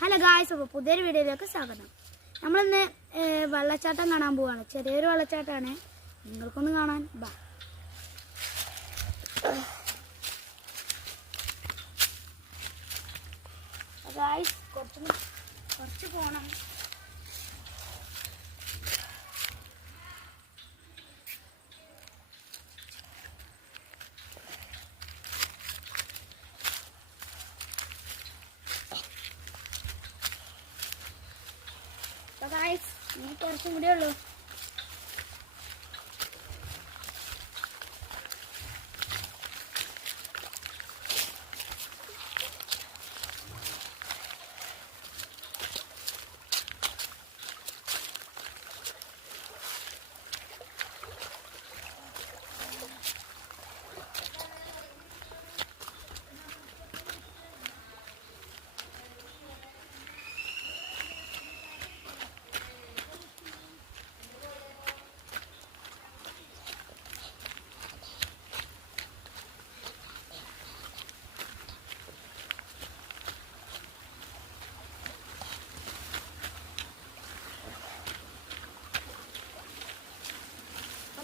Hello guys, അപ്പോൾ പുതിയൊരു വീഡിയോയിലേക്ക് സ്വാഗതം. നമ്മളിന്ന് വെള്ളച്ചാട്ടം കാണാൻ പോവാണ്. ചെറിയൊരു വെള്ളച്ചാട്ടമാണ്, നിങ്ങൾക്കൊന്ന് കാണാൻ ബാ. ഗായ്സ് കുറച്ച് പോകണം. ഗായ്സ് ഇനി കുറച്ചും കൂടിയേ ഉള്ളൂ.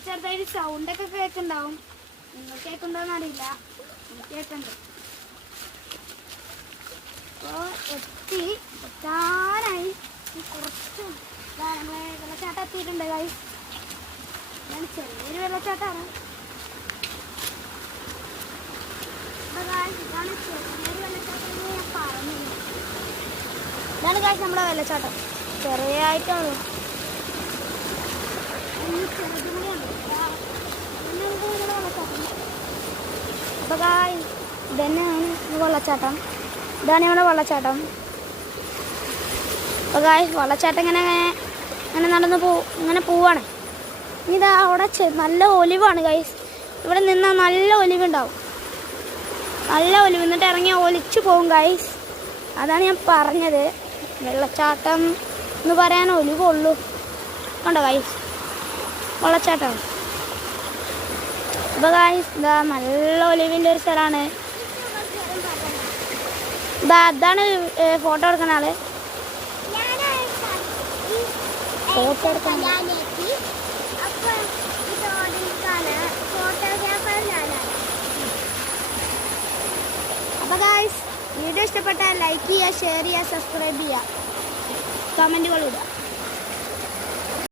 ചെറുതായിട്ട് സൗണ്ടൊക്കെ കേൾക്കുന്നുണ്ടാവും. നിങ്ങൾ കേൾക്കുന്നുണ്ടോന്ന് അറിയില്ല, കേൾക്കണ്ട്. അപ്പോൾ എത്താനായി കുറച്ച് വെള്ളച്ചാട്ടം എത്തിയിട്ടുണ്ട്. ഗൈസ് ഞാൻ ചെറിയൊരു വെള്ളച്ചാട്ടമാണ്. ഇതാണ് ചെറിയൊരു വെള്ളച്ചാട്ടം ഞാൻ പറഞ്ഞില്ല. ഇതാണ് ഗൈസ് നമ്മുടെ വെള്ളച്ചാട്ടം. ചെറിയായിട്ടാണല്ലോ. അപ്പോൾ ഇതന്നെയാണ് വെള്ളച്ചാട്ടം. ഇതാണ് നമ്മുടെ വെള്ളച്ചാട്ടം. അപ്പോൾ വെള്ളച്ചാട്ടം ഇങ്ങനെ നടന്ന് ഇങ്ങനെ പോവാണ്. ഇതാ അവിടെ നല്ല ഒലിവാണ് ഗൈസ്. ഇവിടെ നിന്നാൽ നല്ല ഒലിവുണ്ടാവും. നല്ല ഒലിവ് എന്നിട്ട് ഇറങ്ങി ഒലിച്ചു പോകും ഗൈസ്. അതാണ് ഞാൻ പറഞ്ഞത്, വെള്ളച്ചാട്ടം എന്ന് പറയാൻ ഒലിവുള്ളൂ. കണ്ടോ ഗൈസ്, വെള്ളച്ചാട്ടമാണ്. അപ്പോൾ ഗൈസ് ഇതാ നല്ല ഒലിവിൻ്റെ ഒരു സ്ഥലമാണ്. അതാണ് ഫോട്ടോ എടുക്കുന്ന ആള്. ഫോട്ടോ എടുക്കാൻ അപ്പോൾ ഗൈസ് വീഡിയോ ഇഷ്ടപ്പെട്ടാൽ ലൈക്ക് ചെയ്യുക, ഷെയർ ചെയ്യുക, സബ്സ്ക്രൈബ് ചെയ്യുക, കമൻറ്റുകൾ ഇടുക.